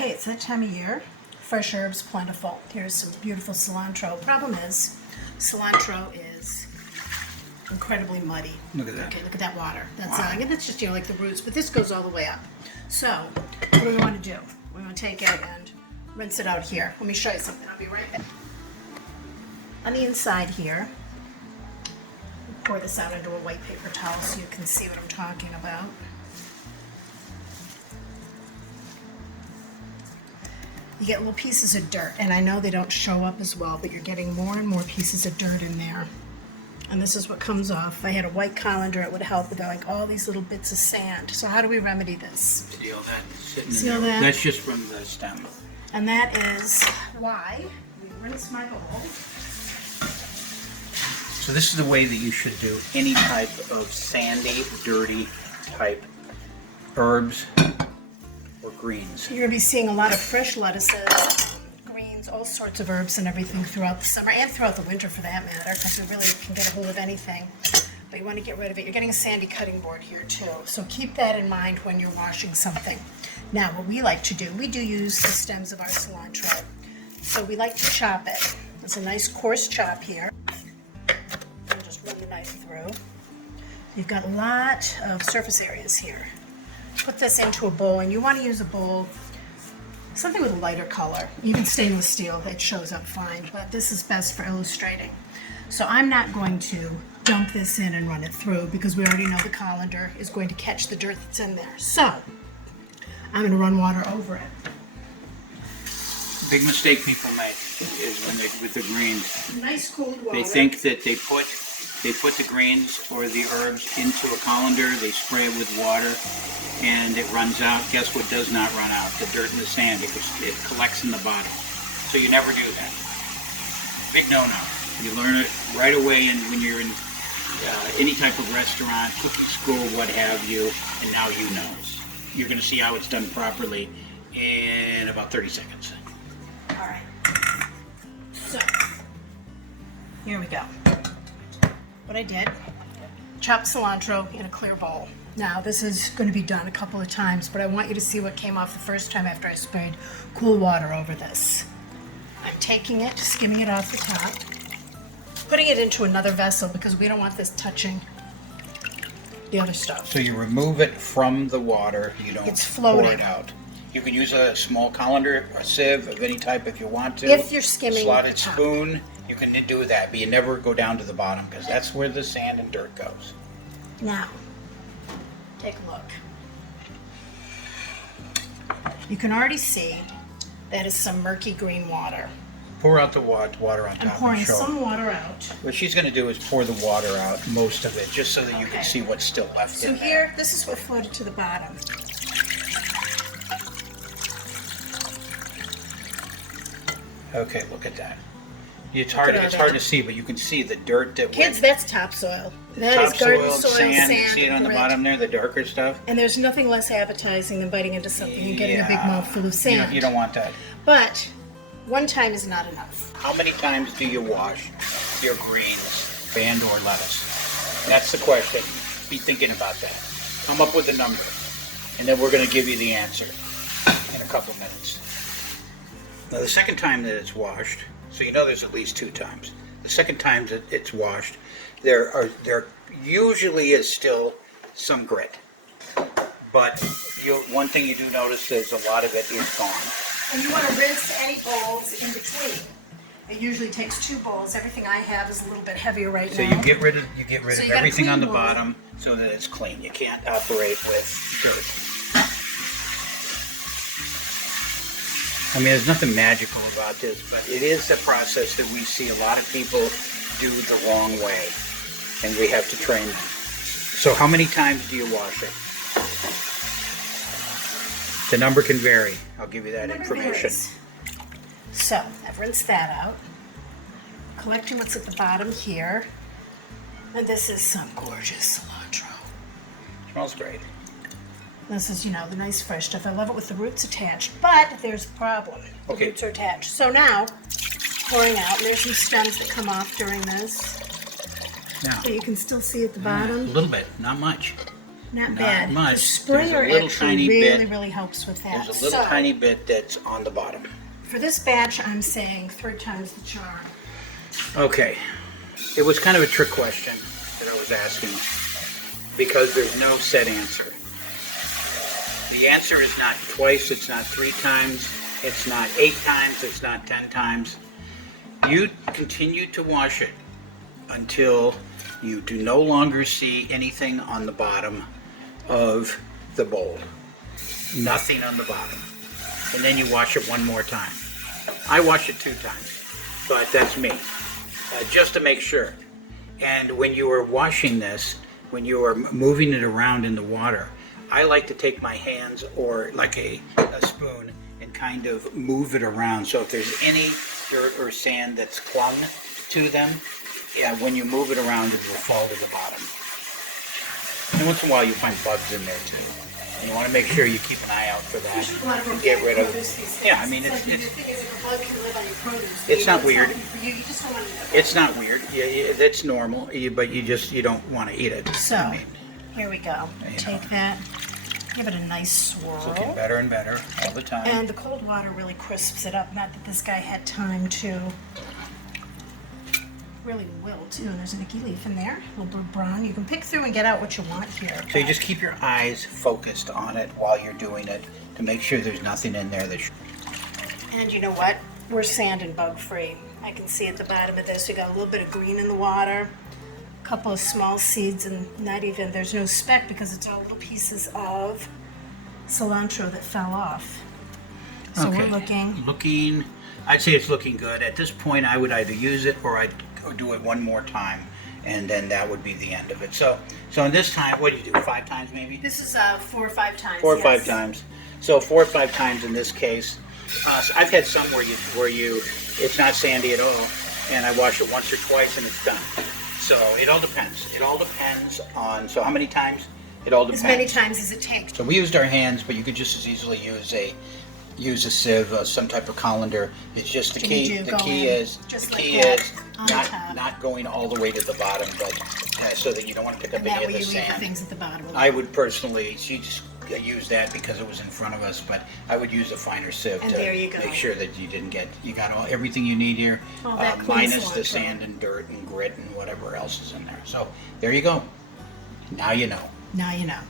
Okay, it's that time of year. Fresh herbs plentiful. Here's some beautiful cilantro. Problem is, cilantro is incredibly muddy. Look at that. Okay, look at that water. That's Wow. and that's just like the roots, but this goes all the way up. So, what do we want to do? We want to take it and rinse it out here. Let me show you something. I'll be right back. On the inside here, pour this out into a white paper towel so you can see what I'm talking about. You get little pieces of dirt, and I know they don't show up as well, but you're getting more and more pieces of dirt in there. And this is what comes off. If I had a white colander, it would help with like all these little bits of sand. So how do we remedy this? Seal that sitting Seal in there. that. That's just from the stem. And that is why we rinse my bowl. So this is the way that you should do any type of sandy, dirty type herbs or greens. You're going to be seeing a lot of fresh lettuces, greens, all sorts of herbs and everything throughout the summer and throughout the winter for that matter, because you really can get a hold of anything. But you want to get rid of it. You're getting a sandy cutting board here too, so keep that in mind when you're washing something. Now, what we like to do, we do use the stems of our cilantro. So we like to chop it. It's a nice coarse chop here. And just run the knife through. You've got a lot of surface areas here. Put this into a bowl, and you want to use a bowl, something with a lighter color. Even stainless steel, it shows up fine, but this is best for illustrating. So I'm not going to dump this in and run it through because we already know the colander is going to catch the dirt that's in there. So I'm going to run water over it. Big mistake people make is when they with the greens. Nice cold water. They think that they put the greens or the herbs into a colander, they spray it with water, and it runs out. Guess what does not run out? The dirt and the sand, because it collects in the bottom. So you never do that. Big no-no. You learn it right away, and when you're in any type of restaurant, cooking school, what have you, and now you know. You're going to see how it's done properly in about 30 seconds. All right. So here we go. What I did, chopped cilantro in a clear bowl. Now this is going to be done a couple of times, but I want you to see what came off the first time after I sprayed cool water over this. I'm taking it, skimming it off the top, putting it into another vessel because we don't want this touching the other stuff. So you remove it from the water, you don't It's pour floating. it out. You can use a small colander, a sieve of any type if you want to. If you're skimming slotted the top. spoon, you can do that, but you never go down to the bottom because that's where the sand and dirt goes. Now, take a look. You can already see that is some murky green water. Pour out the water on top. I'm pouring and show. some water out. What she's going to do is pour the water out, most of it, just so that you Okay. can see what's still left So in there. here, this is what floated to the bottom. Okay, look at that. It's hard all it's that. hard to see, but you can see the dirt that Kids, went. that's topsoil. That is Topsoil, garden soil, sand. You see it on the grit. bottom there, the darker stuff? And there's nothing less appetizing than biting into something and getting a big Yeah. mouthful of sand. You don't want that. But one time is not enough. How many times do you wash your greens and or lettuce? That's the question. Be thinking about that. Come up with a number, and then we're going to give you the answer in a couple minutes. Now, the second time that it's washed, so you know there's at least 2 times. The second time that it's washed, there usually is still some grit, but one thing you do notice is a lot of it is gone. And you want to rinse any bowls in between. It usually takes 2 bowls. Everything I have is a little bit heavier right So now. you get rid of So you got a everything on the clean bowl. bottom so that it's clean. You can't operate with dirt. I mean, there's nothing magical about this, but it is a process that we see a lot of people do the wrong way, and we have to train them. So how many times do you wash it? The number can vary. I'll give you that Number information. varies. So I've rinsed that out, collecting what's at the bottom here, and this is some gorgeous cilantro. Smells great. This is, the nice fresh stuff. I love it with the roots attached, but there's a problem. The Okay. roots are attached. So now, pouring out, and there's some stems that come off during this. Now, So you can still see at the a bottom. little bit, not much. Not Not bad. much. The sprayer There's a little actually tiny really, bit. really helps with that. There's a little So, tiny bit that's on the bottom. for this batch, I'm saying 3 times the charm. Okay. It was kind of a trick question that I was asking because there's no set answer. The answer is not twice, it's not 3 times, it's not 8 times, it's not 10 times. You continue to wash it until you do no longer see anything on the bottom of the bowl. Nothing on the bottom. And then you wash it one more time. I wash it 2 times, but that's me, just to make sure. And when you are washing this, when you are moving it around in the water, I like to take my hands or like a spoon and kind of move it around. So if there's any dirt or sand that's clung to them, yeah, when you move it around, it will fall to the bottom. And once in a while, you find bugs in there too. And you want to make sure you keep an eye out for that. And get rid of. Yeah, I mean it's not weird. It's not weird. Yeah, that's normal. But you don't want to eat it. So, I mean, here we go. Take that, give it a nice it's swirl. looking better and better all the time. And the cold water really crisps it up. Not that this guy had time to really wilt. And there's an icky leaf in there, a little bit of brown. You can pick through and get out what you want here. So you just keep your eyes focused on it while you're doing it to make sure there's nothing in there that. And you know what? We're sand and bug free. I can see at the bottom of this, we got a little bit of green in the water, a couple of small seeds, and not even, there's no speck because it's all little pieces of cilantro that fell off. So we're looking. I'd say it's looking good. At this point, I would either use it or I'd go do it one more time, and then that would be the end of it. So in this time, what do you do? 5 times maybe? This is 4 or 5 times. 4 or 5 times. So 4 or 5 times in this case. So I've had some where you it's not sandy at all, and I wash it once or twice and it's done. So it all depends. It all depends on. So how many times? It all depends. As many times as it takes. So we used our hands, but you could just as easily use a sieve, some type of colander. It's just the key. The key is not going all the way to the bottom, but so that you don't want to pick up any of the sand. Things at the bottom. I would personally, she just used that because it was in front of us, but I would use a finer sieve to make sure that you got everything you need here, minus the sand and dirt and grit and whatever else is in there. So there you go. Now you know. Now you know.